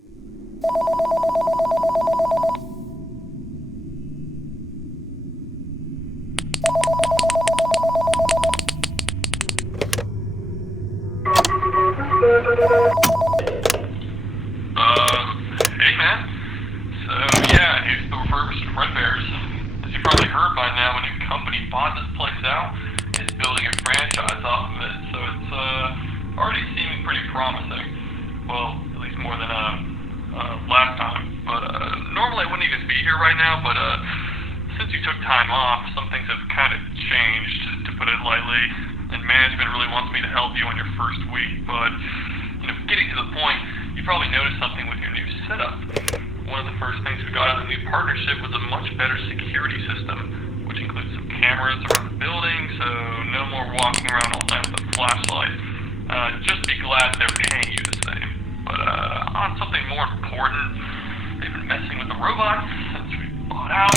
Hey man. So yeah, here's the refurbished Red Bears. As you probably heard by now, a new company bought this place out. Is building a franchise off of it, so it's already seeming pretty promising. Well, at least more than last time. But normally I wouldn't even be here right now. But since you took time off, some things have kind of changed, to put it lightly. And management really wants me to help you on your first week. But getting to the point, you probably noticed something with your new setup. One of the first things we got out of the new partnership was a much better security system, which includes some cameras around the building, so no more walking around all night with a flashlight. Just be glad they're paying you the same. But on something more important, they've been messing with the robots since we bought out.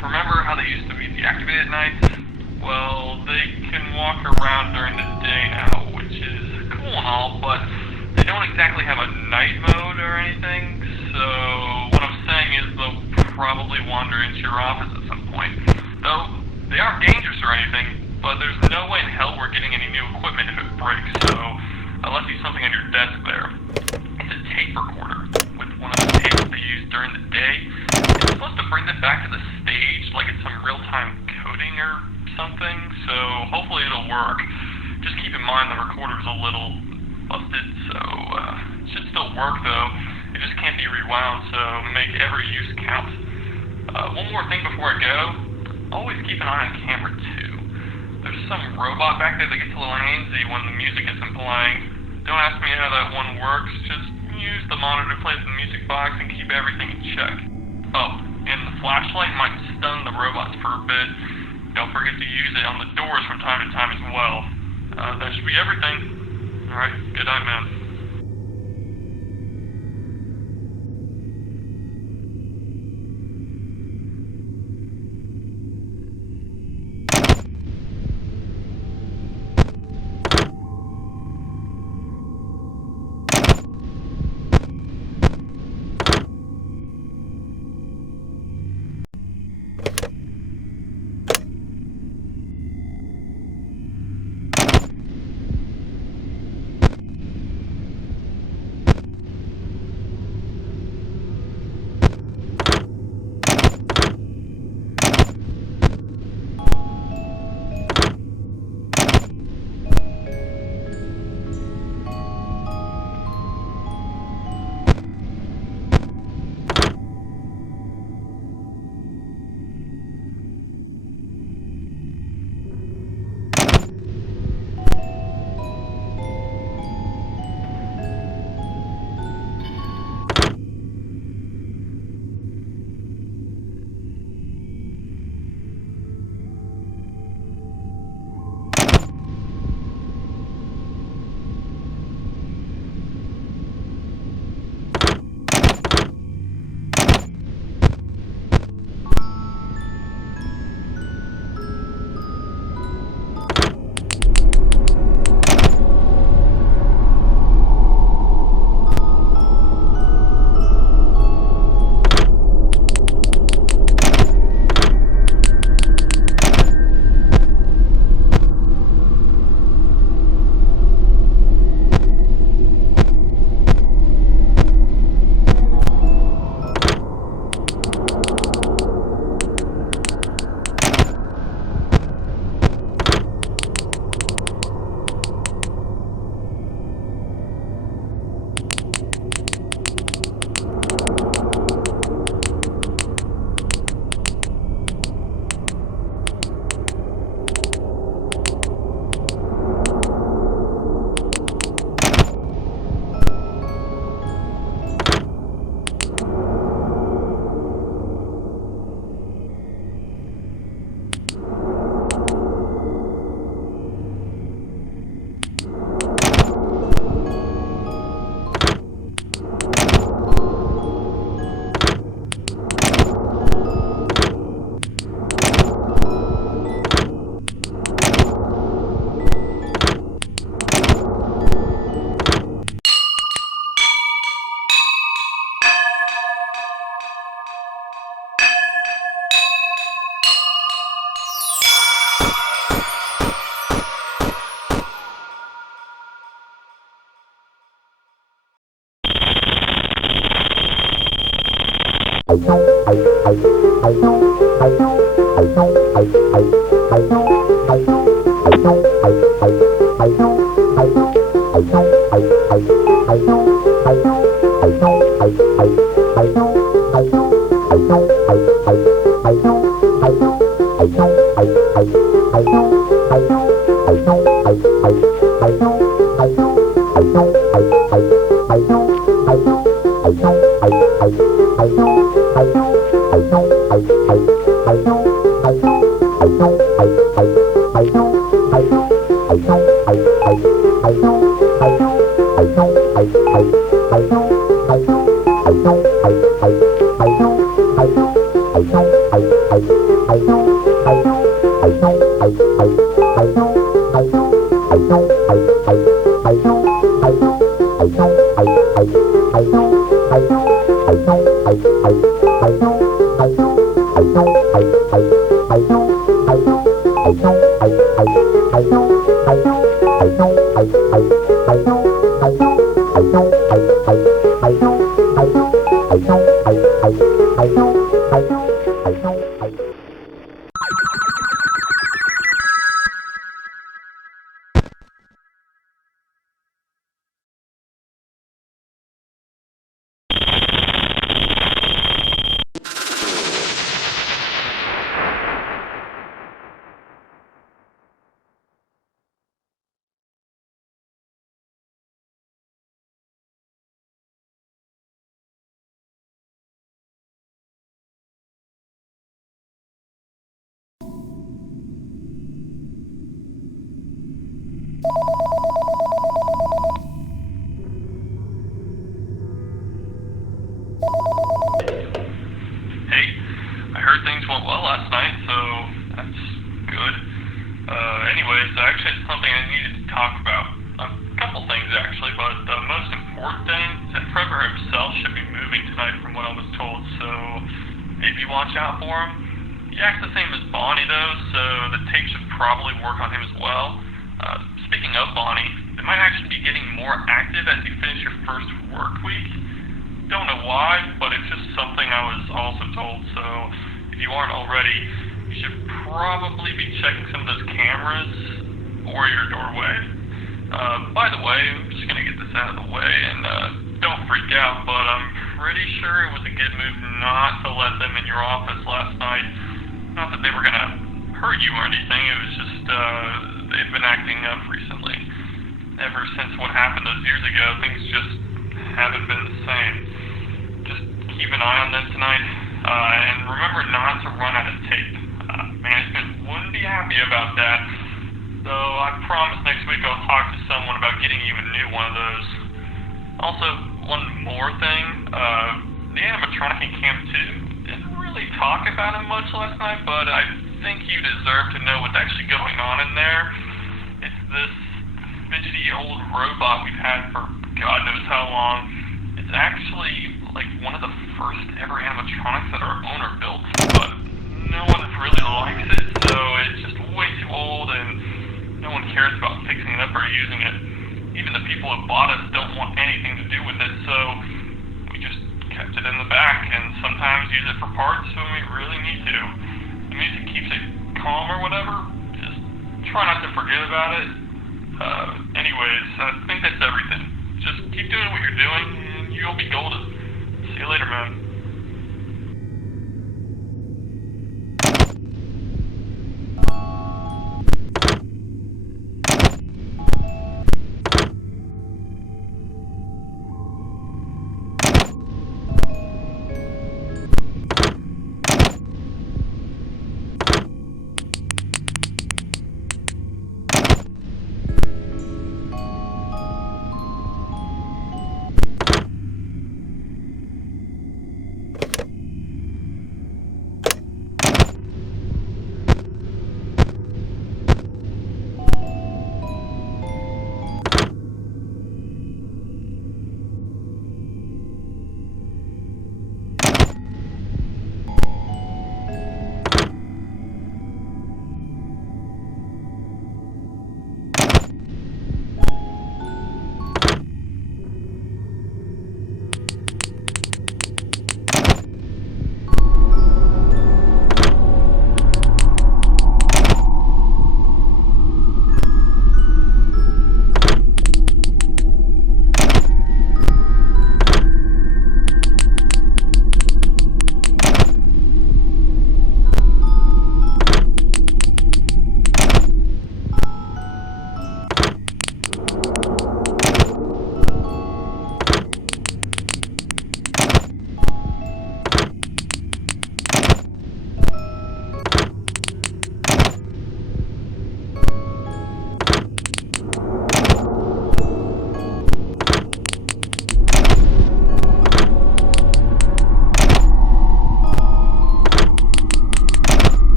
Remember how they used to be deactivated at night? Well, they can walk around during the day now, which is cool and all, but they don't exactly have a night mode or anything, so what I'm saying is they'll probably wander into your office at some point. Though, they aren't dangerous or anything, but there's no way in hell we're getting any new equipment if it breaks, so I left you something on your desk there. It's a tape recorder with one of the tapes they use during the day. It's supposed to bring them back to the stage like it's some real-time coding or something, so hopefully it'll work. Just keep in mind the recorder's a little busted, so it should still work though. It just can't be rewound, so make every use count. One more thing before I go. Always keep an eye on camera 2. There's some robot back there that gets a little handsy when the music isn't playing. Don't ask me how that one works, just use the monitor to play the music box and keep everything in check. Oh, and the flashlight might stun the robots for a bit. Don't forget to use it on the doors from time to time as well. That should be everything. Alright, good night, man. Hey, I heard things went well last night, so that's good. Anyways, I actually had something I needed to talk about. A couple things actually, but the most important thing is that Trevor himself should be moving tonight from what I was told, so maybe watch out for him. He acts the same as Bonnie though, so the tape should probably work on him as well. Speaking of Bonnie, it might actually be getting more active as you finish your first work week. Don't know why, but it's just something I was also told, so if you aren't already, you should probably be checking some of those cameras or your doorway. By the way, I'm just gonna get this out of the way, and don't freak out, but I'm pretty sure it was a good move not to let them in your office last night. Not that they were gonna hurt you or anything, it was just, they've been acting up recently. Ever since what happened those years ago, things just haven't been the same. Just keep an eye on them tonight, and remember not to run out of tape. Management wouldn't be happy about that, so I promise next week I'll talk to someone about getting you a new one of those. Also, one more thing, the animatronic in Camp 2 didn't really talk about it much last night, but I think you deserve to know what's actually going on in there. It's this fidgety old robot we've had for God knows how long. It's actually like one of the first ever animatronics that our owner built, but no one really likes it, so it's just way too old and no one cares about fixing it up or using it. Even the people who bought us don't want anything to do with it, so we just kept it in the back and sometimes use it for parts when we really need to. The music keeps it calm or whatever, just try not to forget about it. Anyways, I think that's everything. Just keep doing what you're doing and you'll be golden. See you later, man.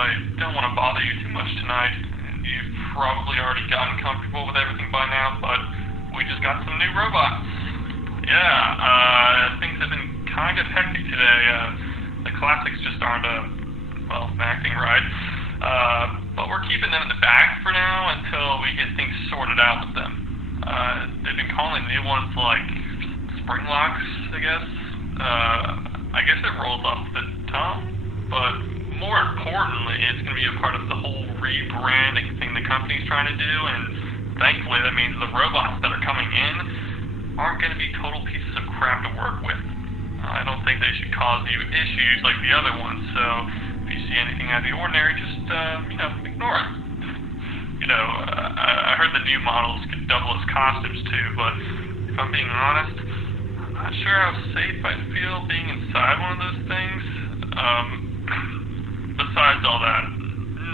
I don't want to bother you too much tonight. You've probably already gotten comfortable with everything by now, but we just got some new robots. Yeah, things have been kind of hectic today. The classics just aren't, acting right. But we're keeping them in the bag for now until we get things sorted out with them. They've been calling new ones like spring locks, I guess. I guess it rolls off the tongue, but more importantly, it's going to be a part of the whole rebranding thing the company's trying to do, and thankfully that means the robots that are coming in aren't going to be total pieces of crap to work with. I don't think they should cause you issues like the other ones, so if you see anything out of the ordinary, just, ignore it. I heard the new models could double as costumes too, but if I'm being honest, I'm not sure how safe I'd feel being inside one of those things. Besides all that,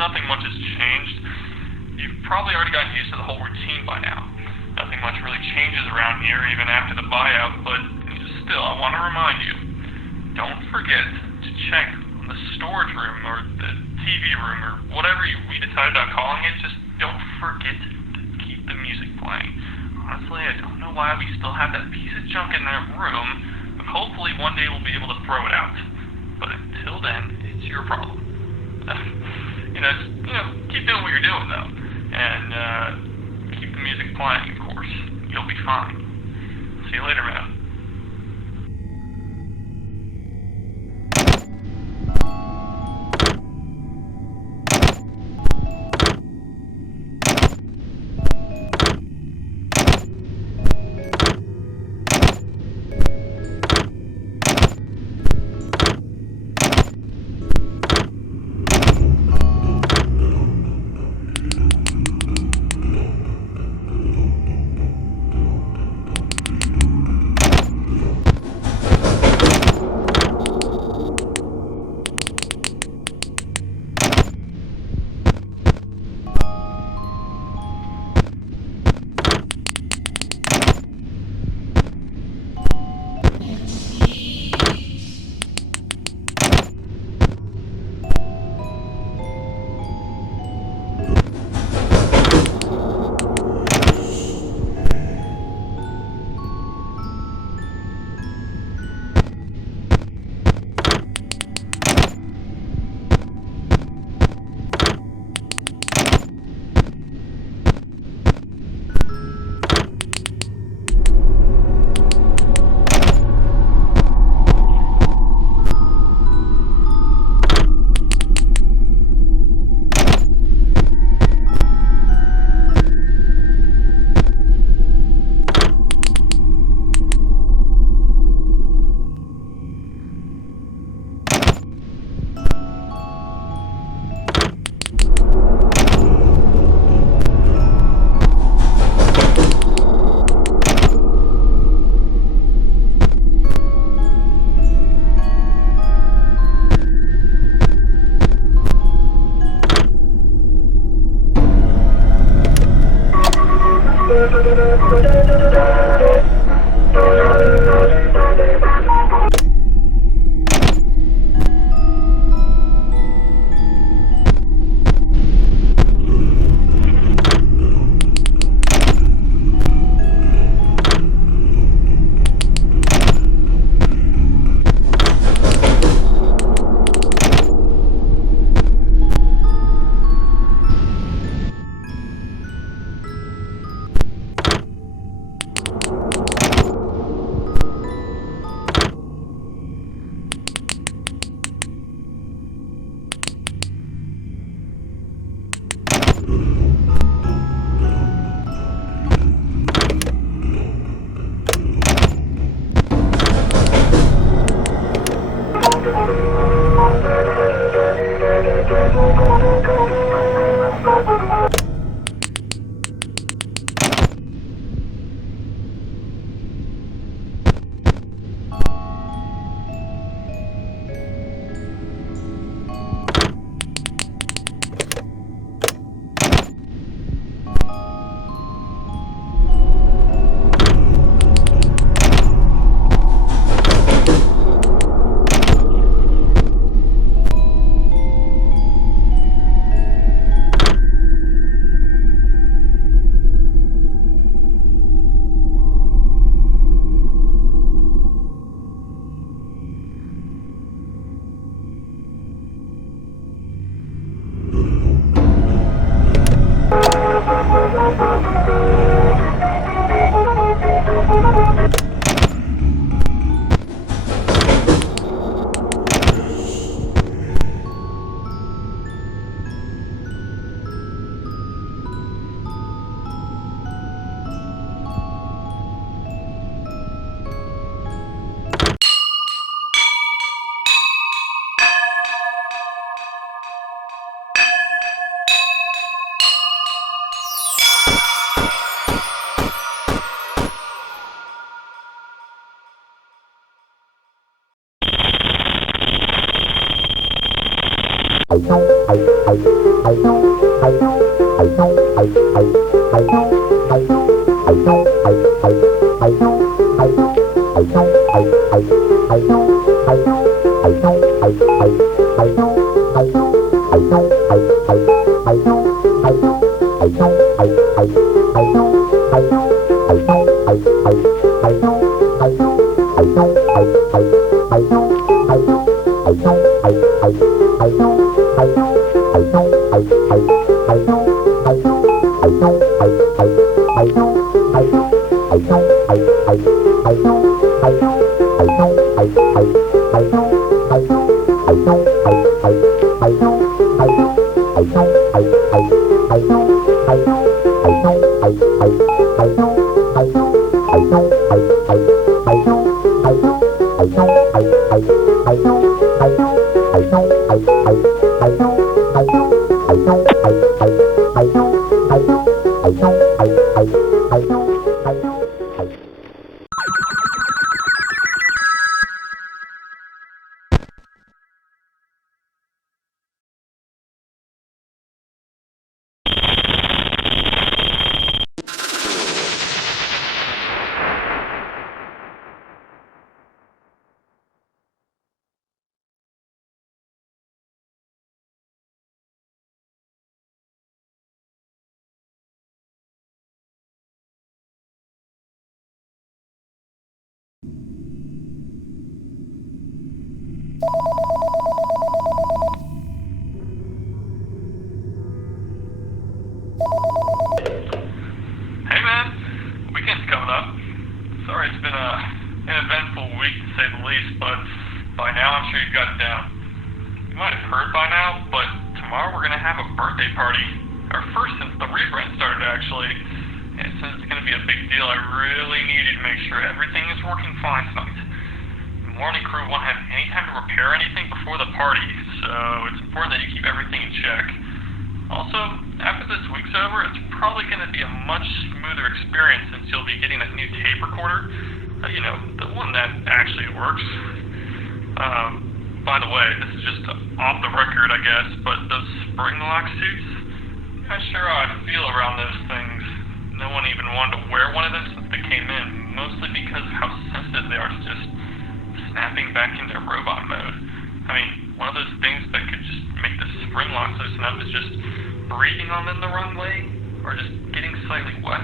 nothing much has changed. You've probably already gotten used to the whole routine by now. Nothing much really changes around here even after the buyout, but still, I want to remind you, don't forget to check on the storage room or the TV room or whatever we decide about calling it. Just don't forget to keep the music playing. Honestly, I don't know why we still have that piece of junk in that room, but hopefully one day we'll be able to throw it out. But until then, it's your problem. Keep doing what you're doing though, and keep the music playing, of course. You'll be fine. See you later, man. Hey man, weekend's coming up. Sorry it's been an eventful week to say the least, but by now I'm sure you've got it down. You might have heard by now, but tomorrow we're gonna have a birthday party. Our first since the rebrand started actually. And since it's gonna be a big deal, I really needed to make sure everything is working fine tonight. The morning crew won't have any time to repair anything before the party, so it's important that you keep everything in check. Also, after this week's over, it's probably going to be a much smoother experience since you'll be getting that new tape recorder. You know, the one that actually works. By the way, this is just off the record, I guess, but those spring lock suits, I'm not sure how I feel around those things. No one even wanted to wear one of them since they came in, mostly because of how sensitive they are to just snapping back into robot mode. I mean, one of those things that could just make the spring locks loosen up is just breathing on them the wrong way, or just getting slightly wet.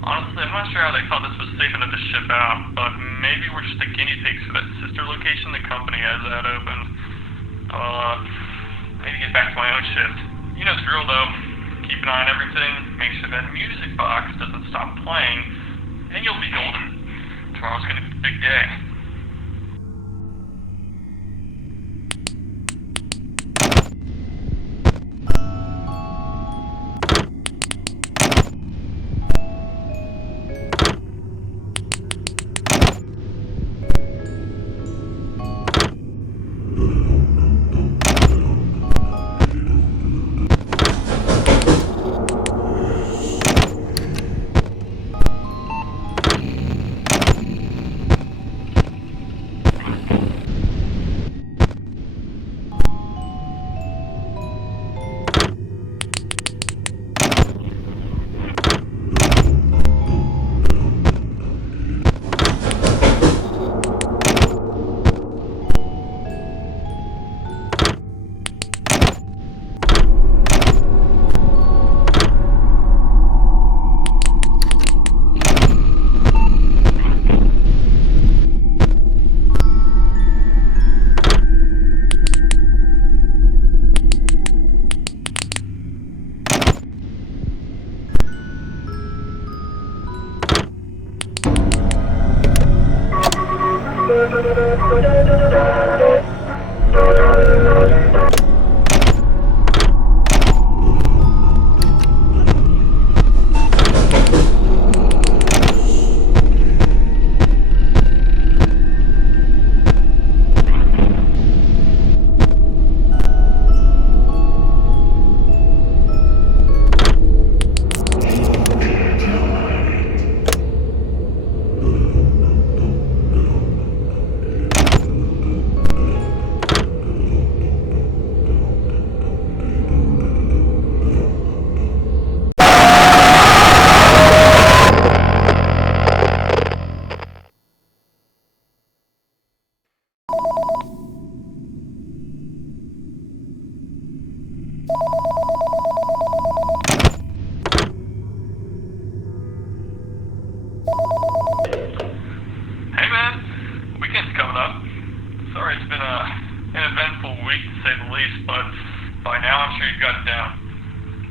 Honestly, I'm not sure how they thought this was safe enough to ship out, but maybe we're just the guinea pigs for that sister location the company has that open. I need to get back to my own shift. You know the drill though. Keep an eye on everything, make sure that music box doesn't stop playing, and you'll be golden. Tomorrow's gonna be a big day.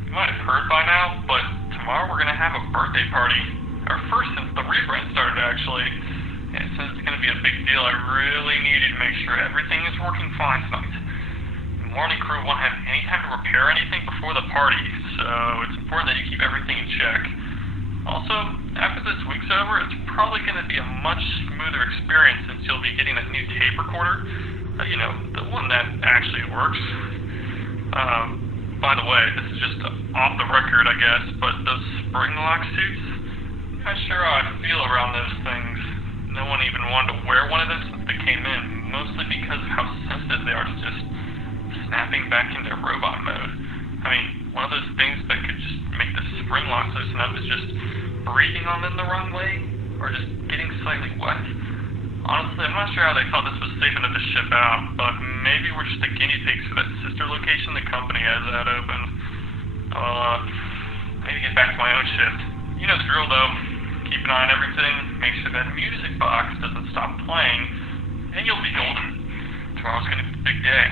You might have heard by now, but tomorrow we're gonna have a birthday party. Our first since the rebrand started, actually. And since it's gonna be a big deal, I really needed to make sure everything is working fine tonight. The morning crew won't have any time to repair anything before the party, so it's important that you keep everything in check. Also, after this week's over, it's probably gonna be a much smoother experience since you'll be getting a new tape recorder. You know, the one that actually works. By the way, this is just off the record, I guess, but those spring lock suits, I'm not sure how I feel around those things. No one even wanted to wear one of them since they came in, mostly because of how sensitive they are to just snapping back into robot mode. I mean, one of those things that could just make the spring locks loosen up is just breathing on them the wrong way, or just getting slightly wet. Honestly, I'm not sure how they thought this was safe enough to ship out, but maybe we're just the guinea pigs for that sister location the company has that open. I need to get back to my own shift. You know the drill, though. Keep an eye on everything, make sure that music box doesn't stop playing, and you'll be golden. Tomorrow's gonna be a big day.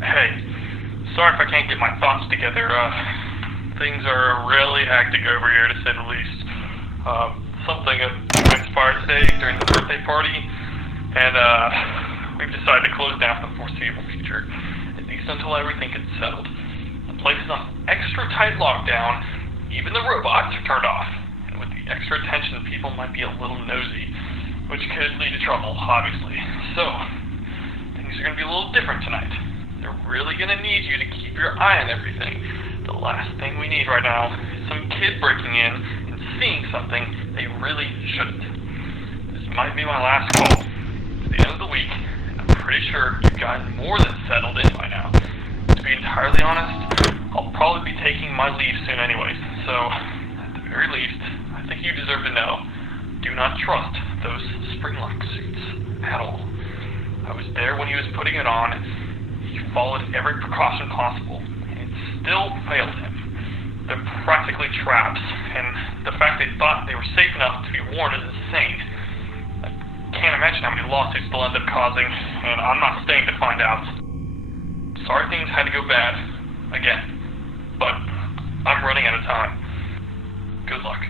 Hey, sorry if I can't get my thoughts together. Things are really hectic over here, to say the least. Something transpired today during the birthday party, and we've decided to close down for the foreseeable future, at least until everything gets settled. The place is on extra tight lockdown. Even the robots are turned off, and with the extra attention, people might be a little nosy, which could lead to trouble, obviously. So, things are going to be a little different tonight. They're really going to need you to keep your eye on everything. The last thing we need right now is some kid breaking in and seeing something they really shouldn't. This might be my last call. It's the end of the week, and I'm pretty sure you've gotten more than settled in by now. To be entirely honest, I'll probably be taking my leave soon anyways, so at the very least, I think you deserve to know. Do not trust those spring-lock suits at all. I was there when he was putting it on. He followed every precaution possible, and it still failed him. They're practically traps, and the fact they thought they were safe enough to be worn is insane. I can't imagine how many lawsuits they'll end up causing, and I'm not staying to find out. Sorry things had to go bad, again, but I'm running out of time. Good luck.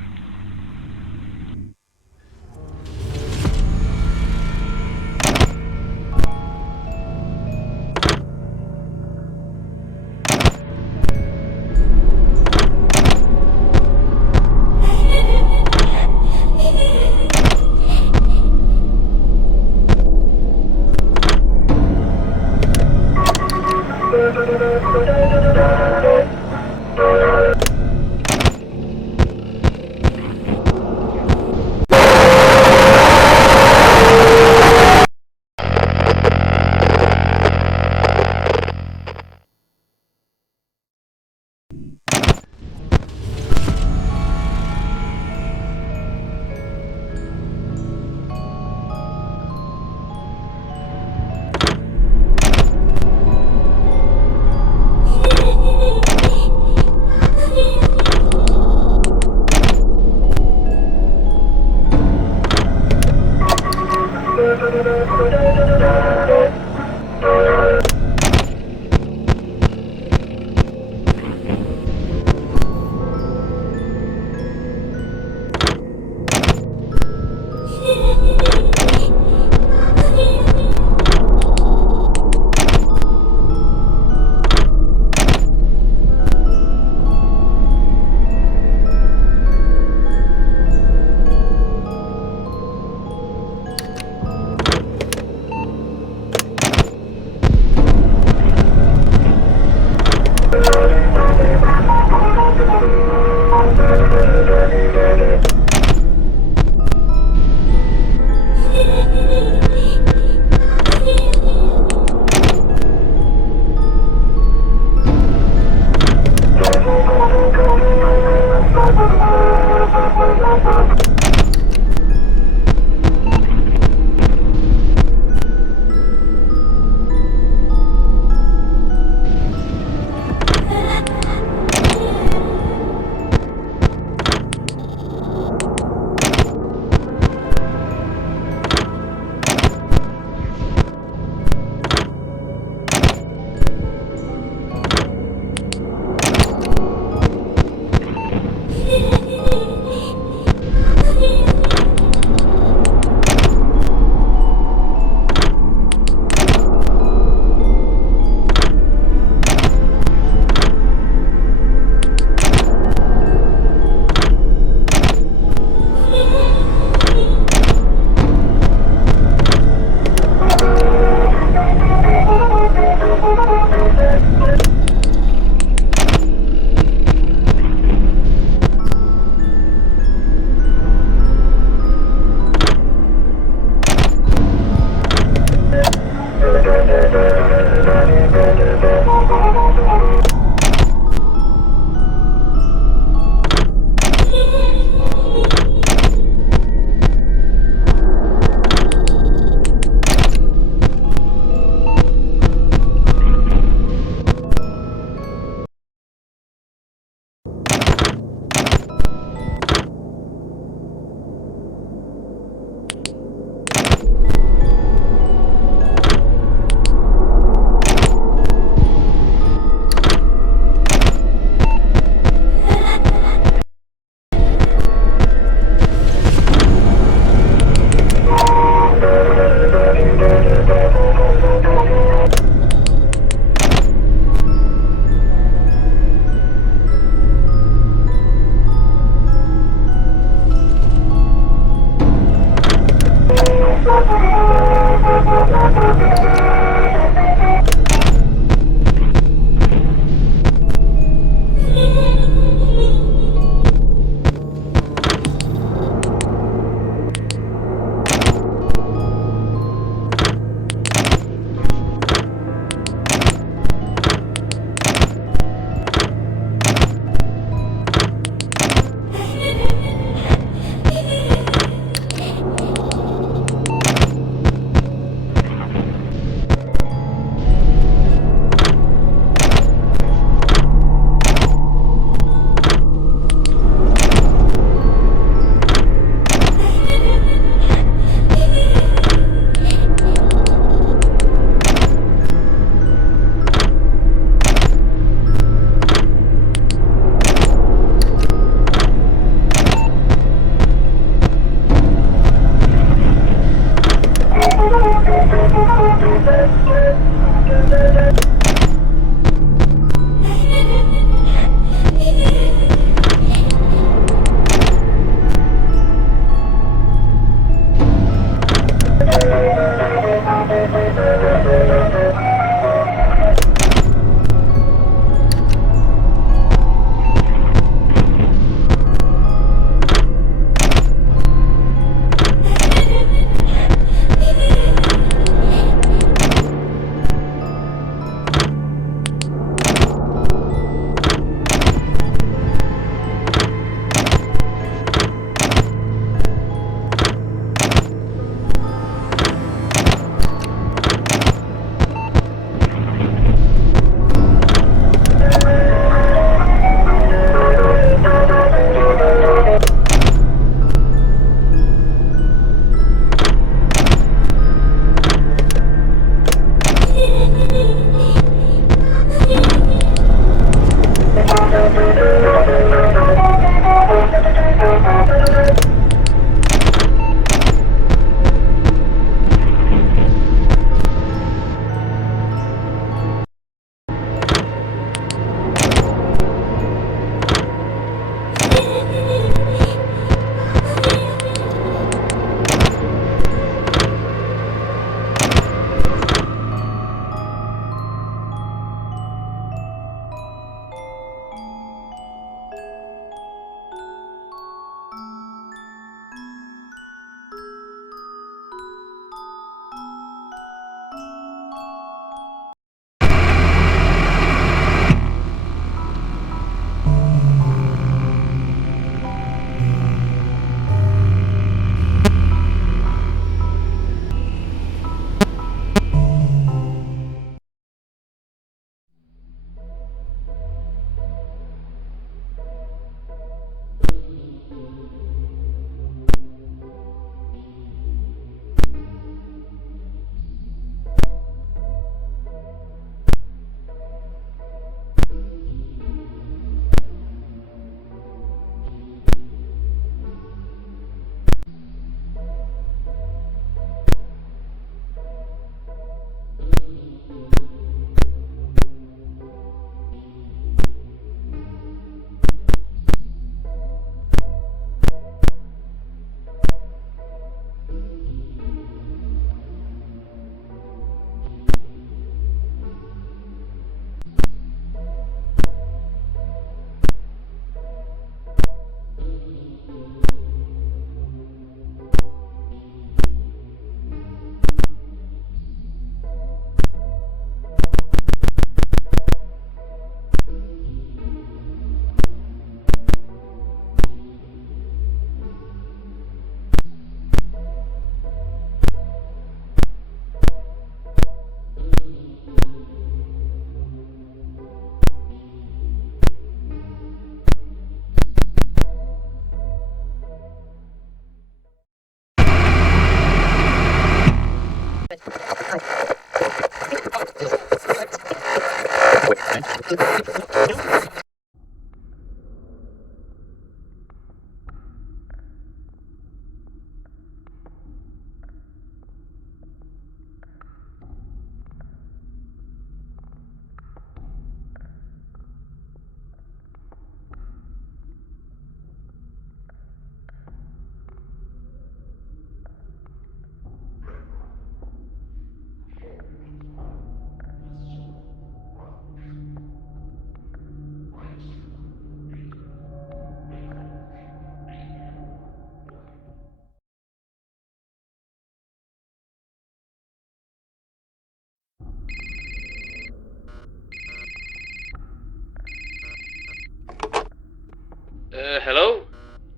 Hello?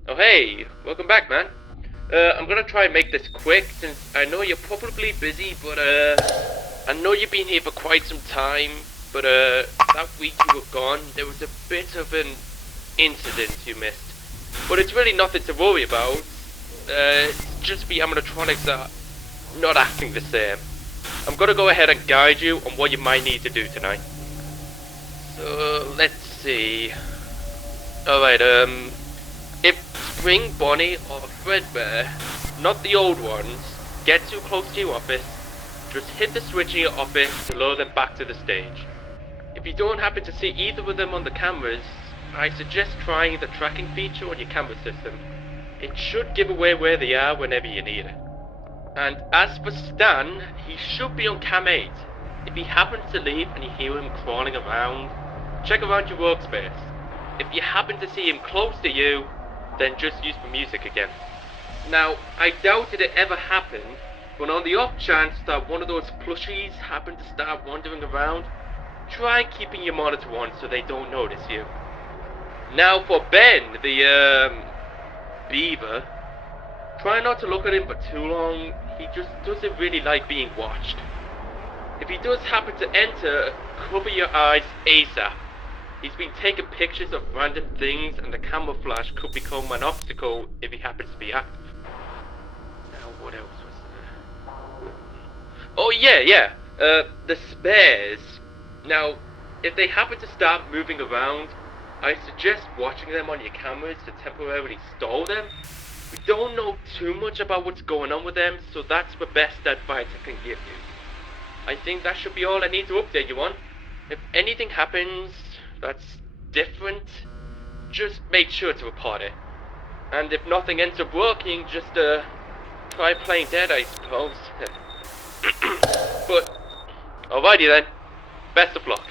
Oh, hey, welcome back, man. I'm gonna try and make this quick since I know you're probably busy, but, I know you've been here for quite some time, but, that week you were gone, there was a bit of an incident you missed. But it's really nothing to worry about. It's just the animatronics are not acting the same. I'm gonna go ahead and guide you on what you might need to do tonight. So, let's see. Alright, if Spring Bonnie or Fredbear, not the old ones, get too close to your office, just hit the switch in your office to lure them back to the stage. If you don't happen to see either of them on the cameras, I suggest trying the tracking feature on your camera system. It should give away where they are whenever you need it. And as for Stan, he should be on Cam 8. If he happens to leave and you hear him crawling around, check around your workspace. If you happen to see him close to you, then just use the music again. Now, I doubt it ever happened, but on the off chance that one of those plushies happened to start wandering around, try keeping your monitor on so they don't notice you. Now for Ben, the, beaver, try not to look at him for too long. He just doesn't really like being watched. If he does happen to enter, cover your eyes ASAP. He's been taking pictures of random things and the camouflage could become an obstacle if he happens to be active. Now what else was there? Oh yeah. The spares. Now, if they happen to start moving around, I suggest watching them on your cameras to temporarily stall them. We don't know too much about what's going on with them, so that's the best advice I can give you. I think that should be all I need to update you on. If anything happens that's different, just make sure to report it. And if nothing ends up working, just try playing dead, I suppose. But, alrighty then. Best of luck.